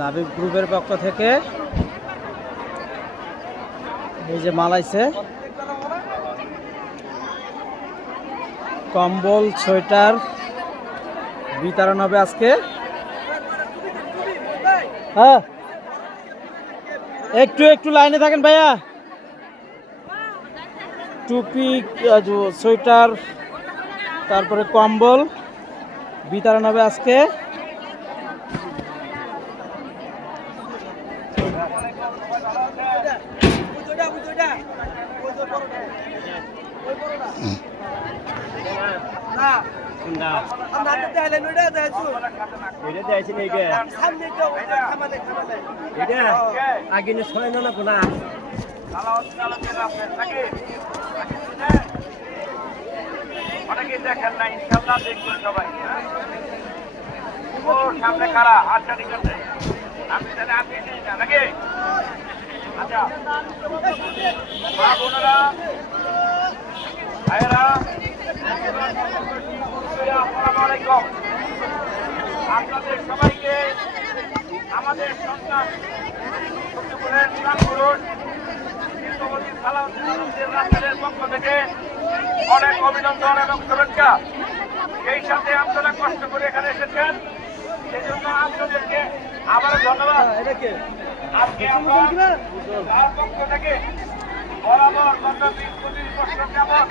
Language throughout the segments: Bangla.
লাবিব গ্রুপের পক্ষ থেকে এই যে মালাইছে কম্বল সোয়েটার বিতরণ হবে আজকে। হ্যাঁ একটু একটু লাইনে থাকেন ভাইয়া। টুপি সোয়েটার তারপরে কম্বল বিতরণ হবে আজকে। আগে ছয় না কোনা অনেকে দেখেন না, ইনশাল্লাহ দেখবেন সবাই। ও সামনে খাড়া, আচ্ছা ঠিক আছে, আমি তাহলে আসি না নাকি? আচ্ছা মা বোনেরা ভাইয়েরা আসসালামু আলাইকুম। আপনাদের সবাইকে আমাদের সন্তান পক্ষ থেকে অনেক অভিনন্দন এবং শুভেচ্ছা। সেই সাথে আপনারা কষ্ট করে এখানে এসেছেন, সেই জন্য আপনাদেরকে আবারও ধন্যবাদ। আজকে আমরা তার পক্ষ থেকে বরাবর গত 20-25 বছর যাবৎ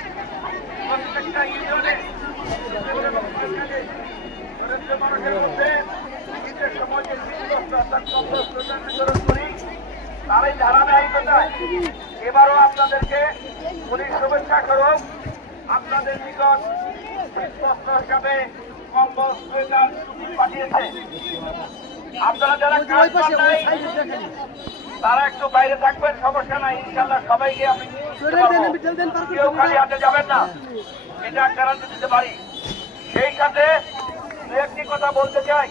প্রত্যেকটা ইউনিয়নে মানুষের মধ্যে শীতের সময় যে বিতরণ করি, তারই ধারাবাহিকতায় এবারও আপনাদেরকে পুলিশ শুভেচ্ছা স্বরূপ আপনাদের নিকট শীতবস্ত্র হিসাবে কম্বল সোয়েটার পাঠিয়েছে। আপনারা যারা কাজ পান নাই তারা একটু বাইরে থাকবেন, সমস্যা নাই, ইনশাল্লাহ সবাইকে আমি কেউ খালি হাতে যাবেন না, এটা গ্যারান্টি দিতে পারি। সেই সাথে দু একটি কথা বলতে চাই।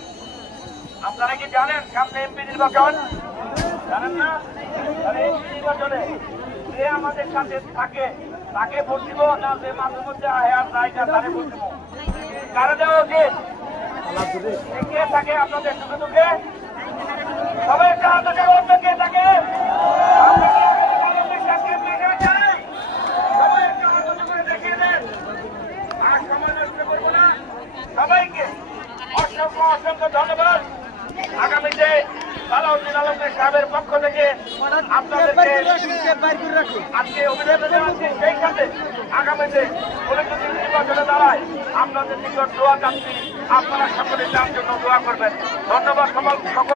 আপনারা কি জানেন সামনে এমপি নির্বাচন? জানেন না? এমপি নির্বাচনে যে আমাদের সাথে থাকে তাকে ভোট দিব না, যে মাঝে মধ্যে আয়ার জায়গা তারে ভোট দিব? কারা দেওয়া উচিত? কে থাকে আপনাদের সুখে দুঃখে? সবাই একটা হাতে বলতে কে থাকে? আর সময় নষ্ট করবো না। সবাইকে অসংখ্য অসংখ্য ধন্যবাদ। আগামীতে সালাউদ্দিন আলমগীর সাহেবের পক্ষ থেকে আপনাদেরকে আজকে অভিনন্দন জানাচ্ছি। সেই সাথে আগামীতে যদি নির্বাচনে দাঁড়ায় আপনাদের নিকট দোয়া চাচ্ছি, আপনারা সকলে তার জন্য দোয়া করবেন। ধন্যবাদ সকল।